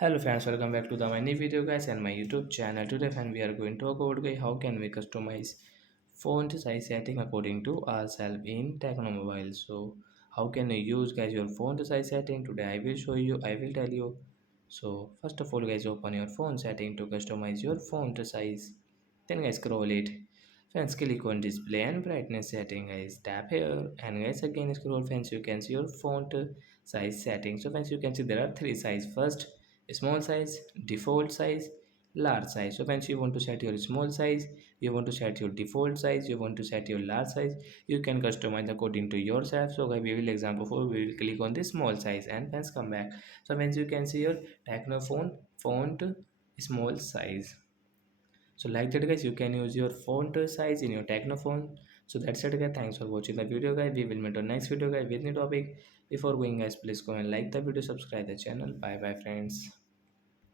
Hello friends, welcome back to my new video guys and my YouTube channel. Today friend we are going to talk about guys how can we customize font size setting according to ourselves in Tecno mobile. So how can you use guys your font size setting? Today I will show you, I will tell you. So first of all guys open your phone setting to customize your font size. Then guys scroll it. Friends click on display and brightness setting guys. Tap here and guys again scroll friends you can see your font size setting. So friends you can see there are three size. First small size, default size, large size. So once you want to set your small size, you want to set your default size, you want to set your large size, you can customize according to yourself. So guys, we will example for we will click on the small size and let's come back. So once you can see your Tecno phone font small size. So like that guys, you can use your font size in your Tecno phone. So that's it guys, thanks for watching the video guys. We will meet on next video guys with new topic. Before going guys, please go and like the video, subscribe the channel. Bye bye friends.